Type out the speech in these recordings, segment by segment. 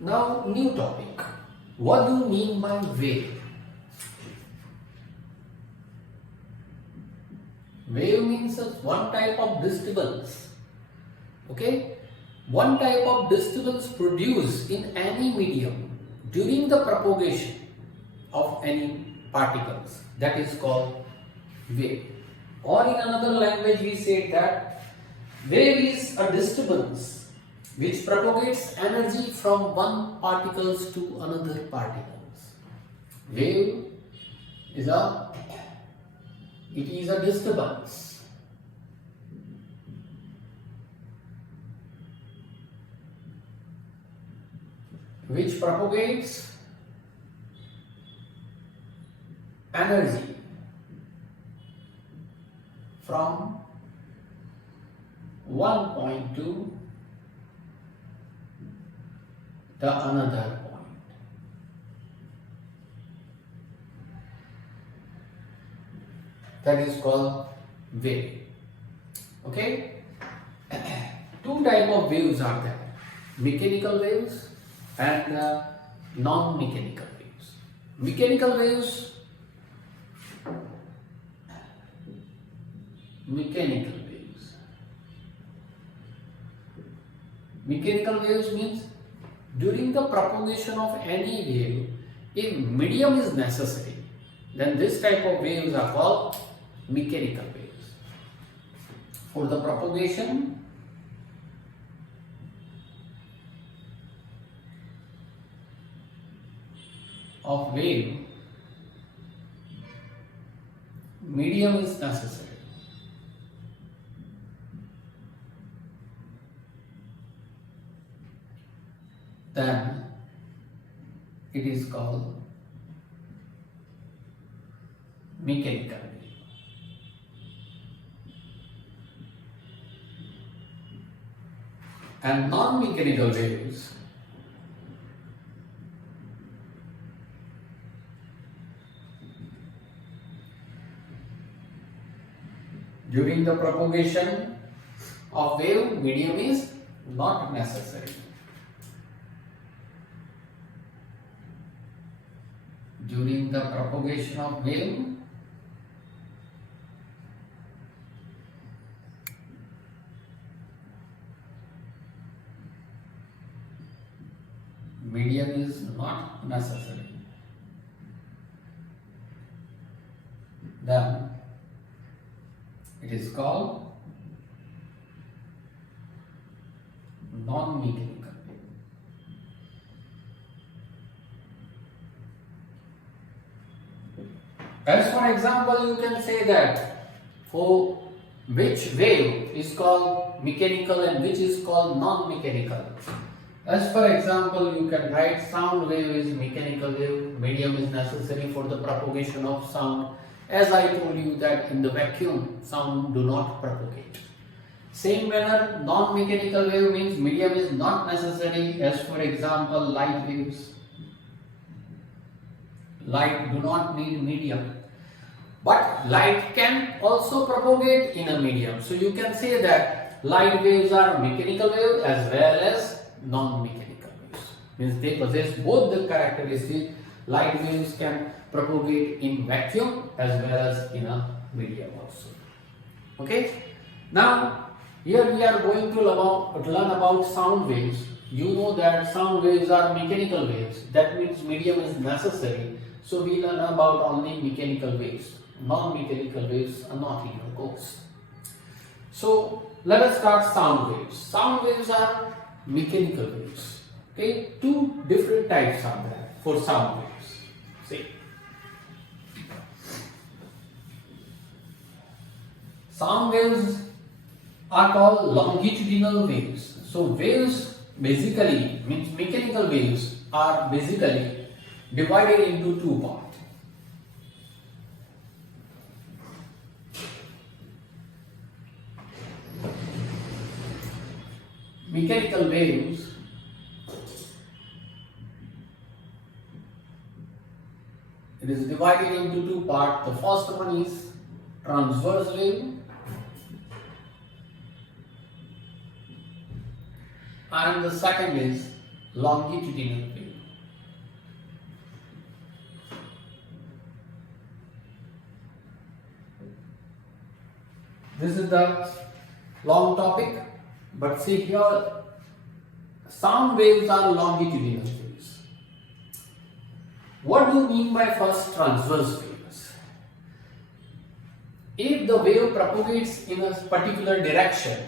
Now, new topic. What do you mean by wave? Wave means one type of disturbance. Okay? One type of disturbance produced in any medium during the propagation of any particles. That is called wave. Or in another language we say that wave is a disturbance which propagates energy from one particles to another particles. Wave is a disturbance which propagates energy from one point to the another point. That is called wave. Okay? Two type of waves are there: mechanical waves and non-mechanical waves. Mechanical waves means during the propagation of any wave, if medium is necessary, then this type of waves are called mechanical waves. For the propagation of wave, medium is necessary. Then it is called mechanical wave. And non-mechanical waves during the propagation of wave, medium is not necessary. During the propagation of wave, medium is not necessary. Then it is called non-mechanical. As for example, you can say that for which wave is called mechanical and which is called non-mechanical. As for example, you can write sound wave is mechanical wave, medium is necessary for the propagation of sound. As I told you that in the vacuum, sound do not propagate. Same manner, non-mechanical wave means medium is not necessary. As for example, light waves. Light do not need medium. But light can also propagate in a medium. So you can say that light waves are mechanical waves as well as non-mechanical waves. Means they possess both the characteristics. Light waves can propagate in vacuum as well as in a medium also. Okay. Now here we are going to learn about sound waves. You know that sound waves are mechanical waves. That means medium is necessary. So we learn about only mechanical waves. Non-mechanical waves are not in your course. So let us start sound waves. Sound waves are mechanical waves. Okay, two different types are there for sound waves. See, sound waves are called longitudinal waves. So waves basically means mechanical waves are basically divided into two parts. Mechanical waves it is divided into two parts. The first one is transverse wave and the second is longitudinal wave. This is the long topic, but see here, sound waves are longitudinal waves. What do you mean by first transverse waves? If the wave propagates in a particular direction,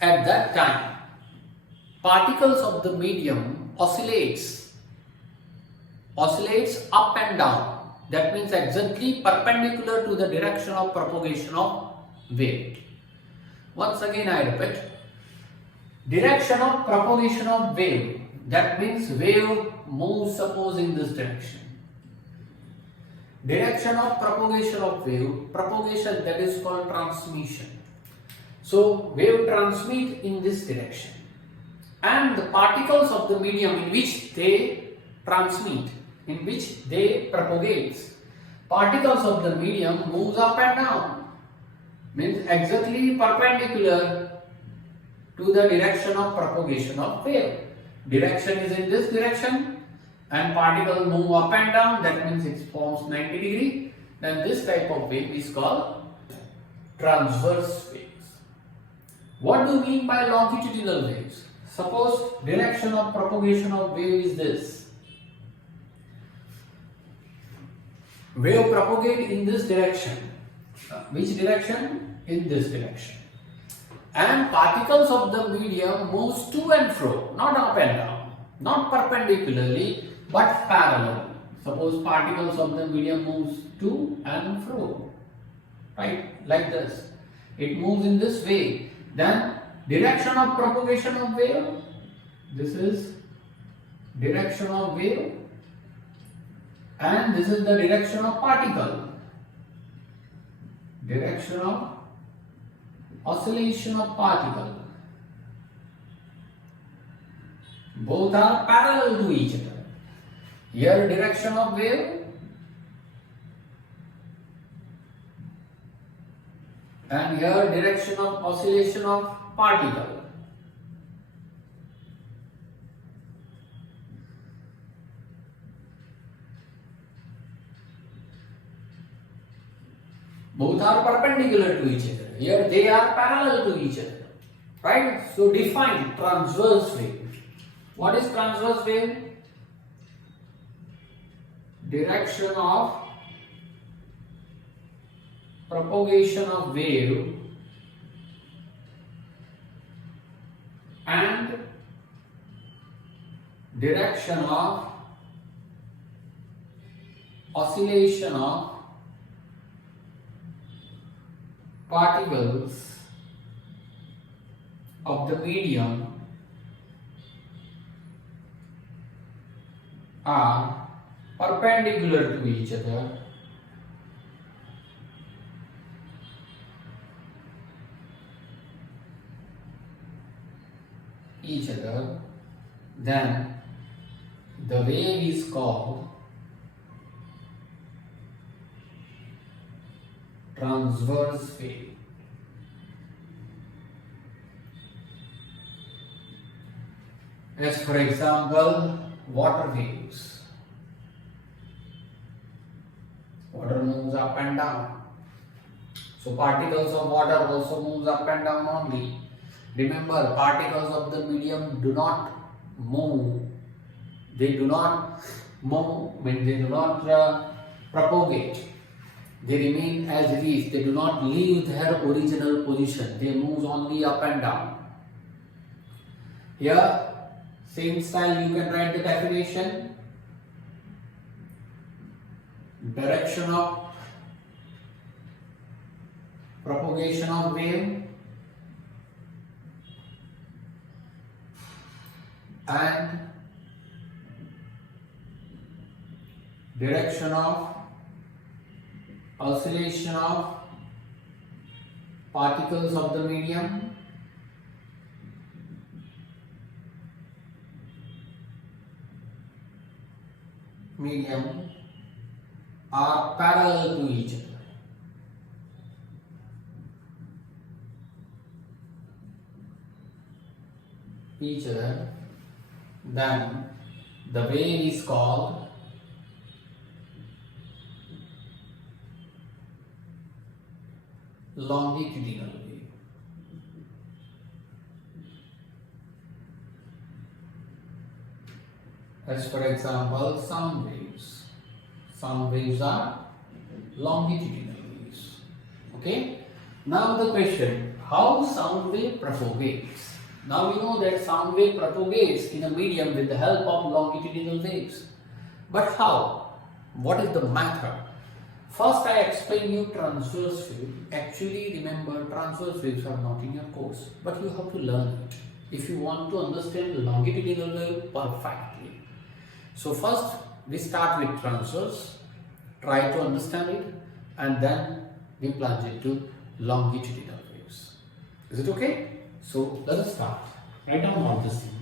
at that time, particles of the medium oscillates up and down. That means exactly perpendicular to the direction of propagation of wave. Once again I repeat, direction of propagation of wave. That means wave moves suppose in this direction. Direction of propagation of wave, propagation, that is called transmission. So wave transmit in this direction, and the particles of the medium in which they transmit, in which they propagate, particles of the medium moves up and down, means exactly perpendicular to the direction of propagation of wave. Direction is in this direction and particles move up and down, that means it forms 90 degree. Then this type of wave is called transverse waves. What do you mean by longitudinal waves? Suppose direction of propagation of wave is this. Wave propagate in this direction. Which direction? In this direction. And particles of the medium moves to and fro, not up and down, not perpendicularly, but parallel. Suppose particles of the medium moves to and fro, right? Like this. It moves in this way. Then direction of propagation of wave. This is direction of wave, and this is the direction of particle. Direction of oscillation of particle. Both are parallel to each other. Here direction of wave and here direction of oscillation of particle. Both are perpendicular to each other. Here they are parallel to each other. Right? So define transverse wave. What is transverse wave? Direction of propagation of wave and direction of oscillation of particles of the medium are perpendicular to each other then the wave is called transverse wave. As for example, water waves. Water moves up and down. So particles of water also moves up and down only. Remember, particles of the medium do not move. They do not move when they do not propagate. They remain as it is. They do not leave their original position. They move only up and down. Here, same style, you can write the definition. Direction of propagation of wave and direction of oscillation of particles of the medium are parallel to each other. then the wave is called longitudinal wave. As for example, sound waves. Sound waves are longitudinal waves. Okay. Now the question, how sound wave propagates? Now we know that sound wave propagates in a medium with the help of longitudinal waves. But how? What is the method? First I explain you transverse wave. Actually remember, transverse waves are not in your course, but you have to learn it if you want to understand the longitudinal wave perfectly. So first we start with transverse, try to understand it, and then we plunge into longitudinal waves. Is it okay? So let us start. Write down all this thing.